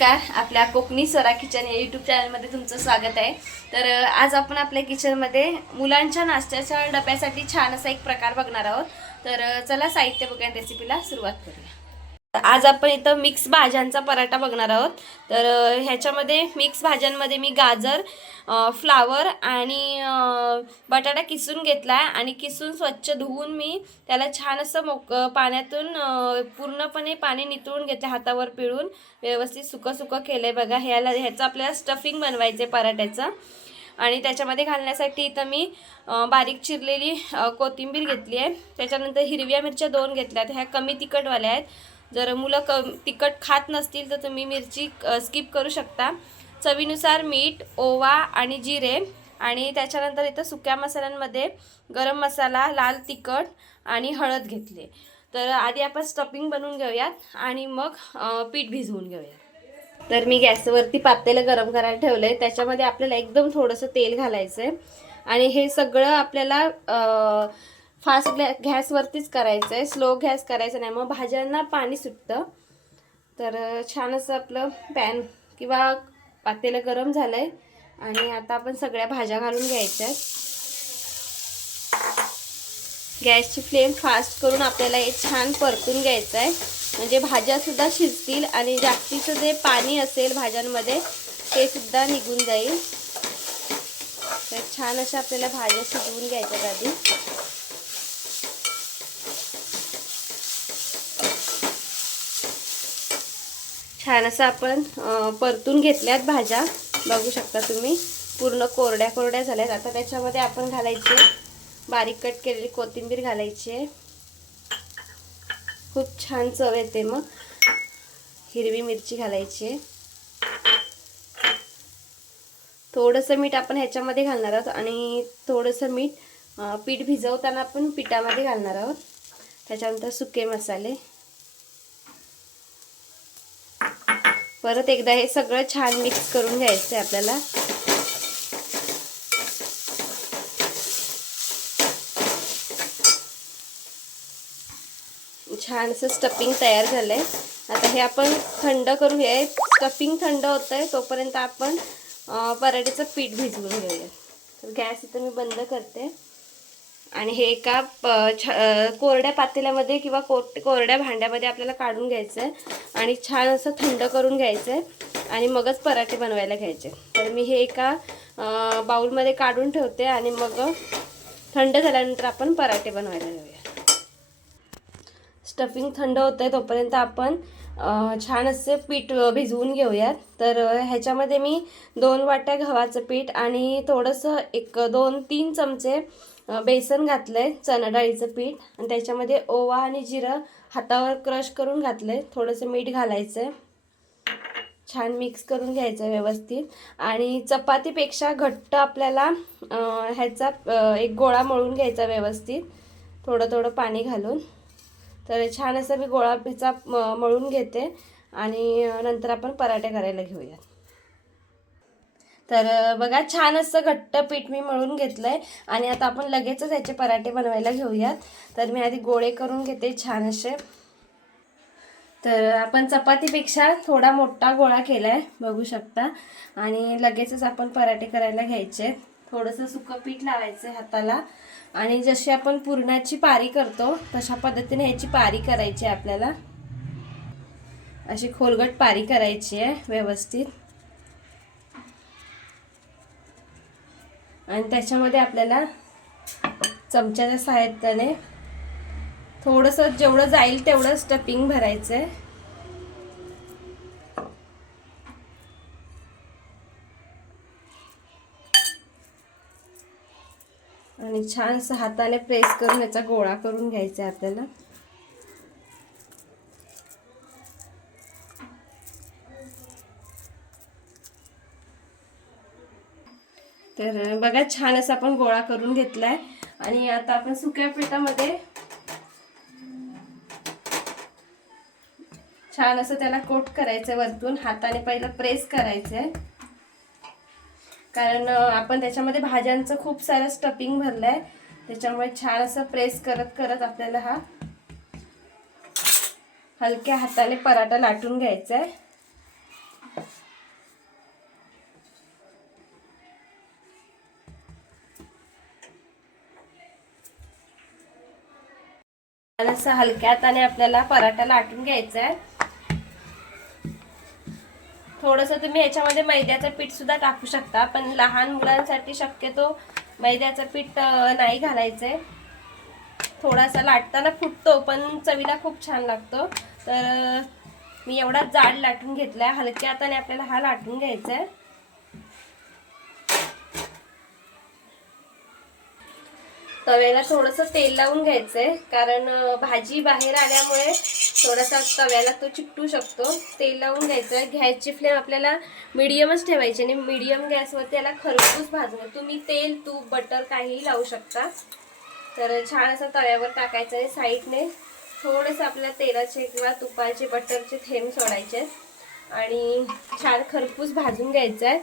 नमस्कार. आपल्या कोकणी स्वरा किचन या यूट्यूब चॅनलमध्ये तुमचं स्वागत आहे. तर आज आपण आपल्या किचनमध्ये मुलांच्या नाश्त्याच्या डब्यासाठी छान असा एक प्रकार बघणार आहोत. तर चला साहित्य बघूया रेसिपीला सुरुवात करूया. आज आपण इथं मिक्स भाज्यांचा पराठा बघणार आहोत. तर ह्याच्यामध्ये मिक्स भाज्यांमध्ये मी गाजर फ्लावर आणि बटाटा किसून घेतला आहे आणि किसून स्वच्छ धुवून मी त्याला छान असं मोक पाण्यातून पूर्णपणे पाणी नितळून घेतले हातावर पिळून. व्यवस्थित सुकं सुकं केलं आहे बघा. ह्याला ह्याचं आपल्याला स्टफिंग बनवायचं आहे पराठ्याचं. आणि त्याच्यामध्ये घालण्यासाठी इथं मी बारीक चिरलेली कोथिंबीर घेतली आहे. त्याच्यानंतर हिरव्या मिरच्या दोन घेतल्या आहेत ह्या कमी तिखटवाल्या आहेत. जर मुलं क तिखट खात नसतील तर तुम्ही मिरची स्किप करू शकता. चवीनुसार मीठ ओवा आणि जिरे आणि त्याच्यानंतर इथं सुक्या मसाल्यांमध्ये गरम मसाला लाल तिखट आणि हळद घेतली. तर आधी आपण स्टफिंग बनवून घेऊयात आणि मग पीठ भिजवून घेऊयात. तर मी गॅसवरती पातेलं गरम करायला ठेवलं आहे त्याच्यामध्ये आपल्याला एकदम थोडंसं तेल घालायचं आहे आणि हे सगळं आपल्याला फास्ट गॅ गॅसवरतीच करायचं आहे स्लो गॅस करायचं नाही. मग भाज्यांना पाणी सुटतं. तर छान असं आपलं पॅन किंवा पातेलं गरम झालं आहे आणि आता आपण सगळ्या भाज्या घालून घ्यायच्या आहेत गॅसची फ्लेम फास्ट करून आपल्याला हे छान परतून घ्यायचं आहे म्हणजे भाज्यासुद्धा शिजतील आणि जास्तीचं जे पाणी असेल भाज्यांमध्ये ते सुद्धा निघून जाईल. तर छान अशा आपल्याला भाज्या शिजवून घ्यायच्यात आधी. छान असं आपण परतून घेतल्यात भाज्या. बघू शकता तुम्ही. पूर्ण कोरड्या कोरड्या झाल्यात. आता त्याच्यामध्ये आपण घालायचे बारीक कट केलेली कोथिंबीर घालायची आहे. खूप छान चव येते मग. हिरवी मिरची घालायची आहे. थोडंसं मीठ आपण ह्याच्यामध्ये घालणार आहोत आणि थोडंसं मीठ पीठ भिजवताना आपण पिठामध्ये घालणार आहोत. त्याच्यानंतर सुके मसाले. परत एकदा हे सगळं छान मिक्स करून घ्यायचं आहे आपल्याला. छानसं स्टफिंग तयार झालं आहे आता हे आपण थंड करून घ्या स्टफिंग थंड होतं आहे तोपर्यंत आपण अं, पराठ्याचं पीठ भिजवून घेऊया. तर गॅस इथं मी बंद करते. आणि हे एका प- छ कोरड्या पातेल्यामध्ये किंवा कोर कोरड्या भांड्यामध्ये आपल्याला काढून घ्यायचं आहे आणि छान असं थंड करून घ्यायचं आहे आणि मगच पराठे बनवायला घ्यायचे. तर मी हे एका बाऊलमध्ये बाउलमध्ये काढून ठेवते आणि मग थंड झाल्यानंतर आपण पराठे बनवायला घेऊया स्टफिंग थंड होतं आहे तोपर्यंत आपण छान असे पीठ भिजवून घेऊयात. तर ह्याच्यामध्ये मी दोन वाट्या गव्हाचं पीठ आणि थोडंसं एक दोन तीन चमचे बेसन घातलं आहे चणा डाळीचं पीठ. आणि त्याच्यामध्ये ओवा आणि जिरं हातावर क्रश करून घातलं आहे थोडंसं मीठ घालायचं आहे छान मिक्स करून घ्यायचं आहे व्यवस्थित. आणि चपातीपेक्षा घट्ट आपल्याला ह्याचा एक गोळा मळून घ्यायचा व्यवस्थित. थोडं थोडं पाणी घालून. तर छान असं मी गोळा ह्याचा म- मळून घेते आणि नंतर आपण पराठे करायला घेऊयात. तर बघा छान असं घट्ट पीठ मी मळून घेतलं आहे आणि आता आपण लगेचच याचे पराठे बनवायला घेऊयात. तर मी आधी गोळे करून घेते छान असे. तर आपण चपातीपेक्षा थोडा मोठा गोळा केला आहे बघू शकता. आणि लगेचच आपण पराठे करायला घ्यायचे थोडंसं सुकं पीठ लावायचं आहे हाताला. आणि जशी आपण पुरणाची पारी करतो तशा पद्धतीने ह्याची पारी करायची आहे आपल्याला. अशी खोलगट पारी करायची आहे व्यवस्थित. आणि त्याच्यामध्ये आपल्याला चमच्याच्या साहित्याने थोडंसं जेवढं जाईल तेवढं स्टफिंग भरायचं आहे आणि छान हाताने प्रेस करून याचा गोळा करून घ्यायचा आहे आपल्याला. तर बघा छान असं आपण गोळा करून घेतलाय. आणि आता आपण सुक्या पिठामध्ये छान असं त्याला कोट करायचं वरतून. हाताने पहिलं प्रेस करायचंय. कारण आपण त्याच्यामध्ये भाज्यांचं खूप सारं स्टफिंग भरलं आहे त्याच्यामुळे छान असं प्रेस करत करत आपल्याला हा हलक्या हाताने पराठा लाटून घ्यायचा आहे असं हलक्या हाताने आपल्याला पराठा लाटून घ्यायचा आहे थोडंसं तुम्ही ह्याच्यामध्ये मैद्याचं पीठ सुद्धा टाकू शकता पण लहान मुलांसाठी शक्यतो मैद्याचं पीठ नाही घालायचंय. थोडासा लाटताना फुटतो पण चवीला खूप छान लागतो. तर मी एवढा जाड लाटून घेतलाय हलक्या हाताने आपल्याला हा लाटून घ्यायचा आहे तव्याला थोडंसं तेल लावून घ्यायचंय कारण भाजी बाहेर आल्यामुळे थोडासा तव्याला तो चिकटू शकतो. तेल लावून घ्यायचं गॅसची फ्लेम आपल्याला मिडियमच ठेवायची आणि मिडियम गॅसवर त्याला खरपूस भाजून तुम्ही तेल तूप बटर काहीही लावू शकता. तर छान असं तव्यावर टाकायचं आहे साईडने. थोडंसं आपल्याला तेलाचे किंवा तुपाचे बटरचे थेंब सोडायचे आणि छान खरपूस भाजून घ्यायचं आहे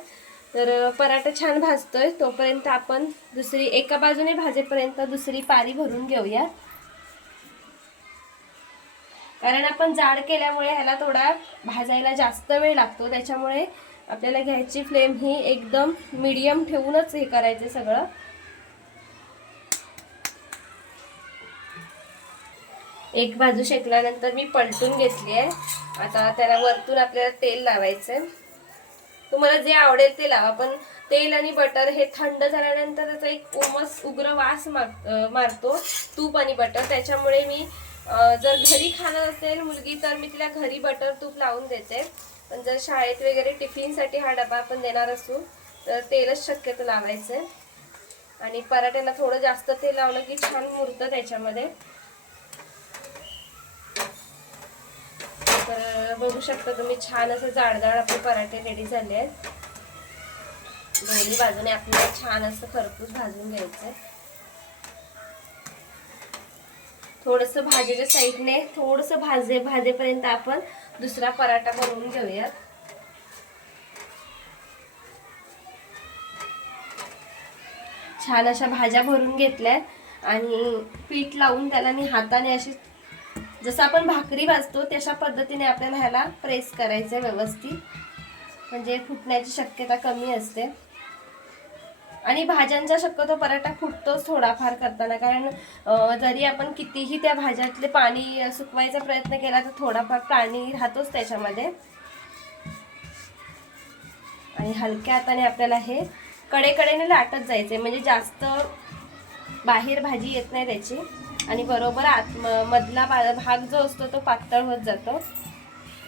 तर पराठा छान भाजतोय. तोपर्यंत आपण दुसरी एका बाजूने भाजेपर्यंत दुसरी पारी भरून घेऊया. कारण आपण जाड केल्यामुळे ह्याला थोडा भाजायला जास्त वेळ लागतो. त्याच्यामुळे आपल्याला घ्यायची फ्लेम ही एकदम मीडियम ठेवूनच हे करायचं सगळं. एक बाजू शेकल्यानंतर मी पलटून घेतली आहे. आता त्याला वरतून आपल्याला तेल लावायचं आहे तुम्हाला जे आवडेल ते लावा पण तेल आणि बटर हे थंड झाल्यानंतर त्याचा एक उमस उग्र वास मार मारतो तूप आणि बटर त्याच्यामुळे मी जर घरी खाणार असेल मुलगी तर मी तिला घरी बटर तूप लावून देते. पण जर शाळेत वगैरे टिफिनसाठी हा डबा आपण देणार असू तर तेलच शक्यतो लावायचं. आणि पराठ्याला थोडं जास्त तेल लावलं की छान मुरतं त्याच्यामध्ये. तर बघू शकता तुम्ही छान असं जाडजाड आपले पराठे रेडी झाले आहेत. दोन्ही बाजूने आपल्याला छान असं खरपूस भाजून घ्यायचं थोडस भाजीच्या साईडने थोडस भाजे भाजेपर्यंत आपण दुसरा पराठा बनवून घेऊयात. छान अशा भाज्या भरून घेतल्यात आणि पीठ लावून त्याला मी हाताने अशी जसं आपण भाकरी भाजतो तशा पद्धतीने आपल्याला ह्याला प्रेस करायचं आहे व्यवस्थित. म्हणजे फुटण्याची शक्यता कमी असते. आणि भाज्यांचा शक्यतो पराठा फुटतोच थोडाफार करताना. कारण जरी आपण कितीही त्या भाज्यातले पाणी सुकवायचा प्रयत्न केला तर थोडाफार पाणी राहतोच त्याच्यामध्ये. आणि हलक्या हाताने आपल्याला हे कडेकडेने लाटत जायचे म्हणजे जास्त बाहेर भाजी येत नाही त्याची. आणि बरोबर आत म- मधला भाग जो असतो तो पातळ होत जातो.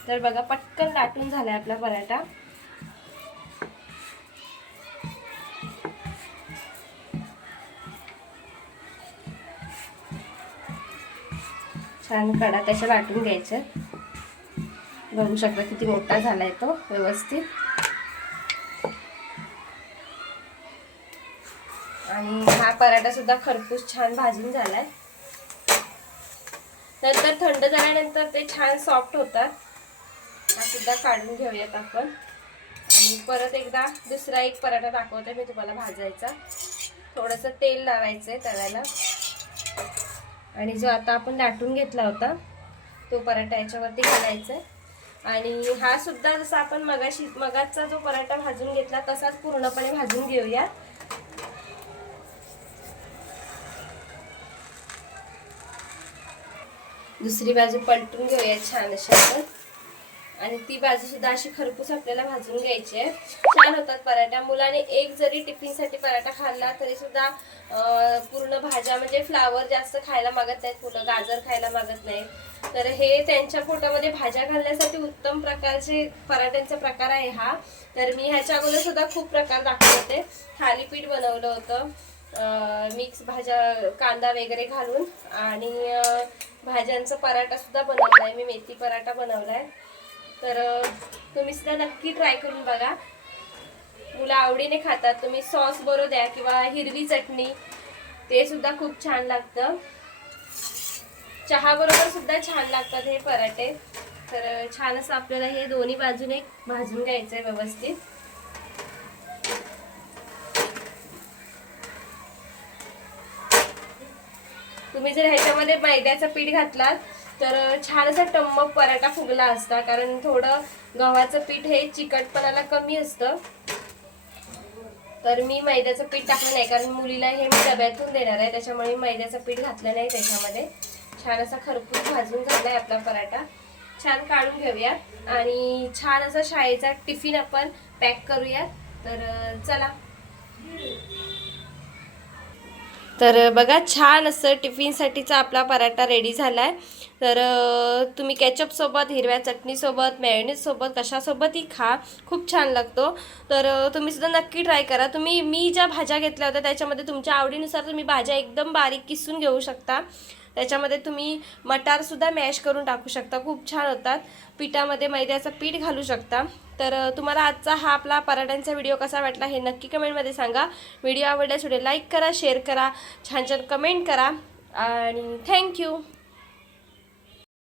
तर बघा पटकन लाटून झालाय आपला पराठा. छान कडा त्याच्या वाटून घ्यायच्या बघू शकता किती मोठा झालाय तो व्यवस्थित. आणि हा पराठा सुद्धा खरपूस छान भाजून झालाय. नंतर थंड झाल्यानंतर ते छान सॉफ्ट होतात. हा सुद्धा काढून घेऊयात आपण. आणि परत एकदा दुसरा एक पराठा दाखवते मी तुम्हाला भाजायचा. थोडंसं तेल लावायचं आहे तव्याला. आणि जो आता आपण लाटून घेतला होता तो पराठा याच्यावरती घालायचा आहे आणि हा सुद्धा जसा आपण मगाशी मगाचा जो पराठा भाजून घेतला तसाच पूर्णपणे भाजून घेऊयात. दुसरी बाजू पलटून घेऊया छान अशी आपण. आणि ती बाजू सुद्धा अशी खरपूस आपल्याला भाजून घ्यायची आहे. छान होतात पराठा. मुलाने एक जरी टिफिनसाठी पराठा खाल्ला तरी सुद्धा पूर्ण भाज्या म्हणजे फ्लावर जास्त खायला मागत नाहीत मुलं गाजर खायला मागत नाही तर हे त्यांच्या पोटामध्ये भाज्या घालण्यासाठी उत्तम प्रकारचे पराठ्यांचा प्रकार आहे हा. तर मी ह्याच्या अगोदर सुद्धा खूप प्रकार दाखवले होते थालीपीठ बनवलं होतं. मिक्स भाज्या कांदा वगैरे घालून. आणि भाज्यांचा पराठा सुद्धा बनवलाय. मी मेथी पराठा बनवलाय. तर तुम्ही सुद्धा नक्की ट्राय करून बघा. मुलं आवडीने खातात. तुम्ही सॉस बरोबर द्या किंवा हिरवी चटणी ते सुद्धा खूप छान लागतं. चहा बरोबर सुद्धा छान लागतात हे पराठे. तर छान असं आपल्याला हे दोन्ही बाजूने भाजून घ्यायचं आहे व्यवस्थित. तुम्ही जर ह्याच्यामध्ये मैद्याचं पीठ घातलात तर छान असा टम्मक पराठा फुगला असता. कारण थोडं गव्हाचं पीठ हे चिकटपणाला कमी असतं. तर मी मैद्याचं पीठ टाकलं नाही कारण मुलीला हे मी डब्यातून देणार आहे. त्याच्यामुळे मी मैद्याचं पीठ घातलं नाही त्याच्यामध्ये. छान असा खरपूस भाजून झालाय आपला पराठा. छान काढून घेऊया आणि छान असा शाळेचा टिफिन आपण पॅक करूया तर चला. तर बघा छान असं टिफिनसाठीचा आपला पराठा रेडी झाला आहे तर तुम्ही कॅचअपसोबत हिरव्या चटणीसोबत मेयोनीजसोबत कशासोबतही खा. खूप छान लागतो. तर तुम्हीसुद्धा तुम्ही सुद्धा नक्की ट्राय करा. तुम्ही मी ज्या भाज्या घेतल्या होत्या त्याच्यामध्ये तुमच्या आवडीनुसार तुम्ही भाज्या एकदम बारीक किसून घेऊ शकता. त्याच्यामध्ये तुम्ही मटारसुद्धा मॅश करून टाकू शकता. खूप छान होतात. पिठामध्ये मैद्याचं पीठ घालू शकता. तर तुम्हाला आजचा हा आपला पराठ्यांचा व्हिडिओ कसा वाटला हे नक्की कमेंटमध्ये सांगा. व्हिडिओ आवडल्यास व्हिडिओ लाईक करा शेअर करा छान छान कमेंट करा. आणि थँक्यू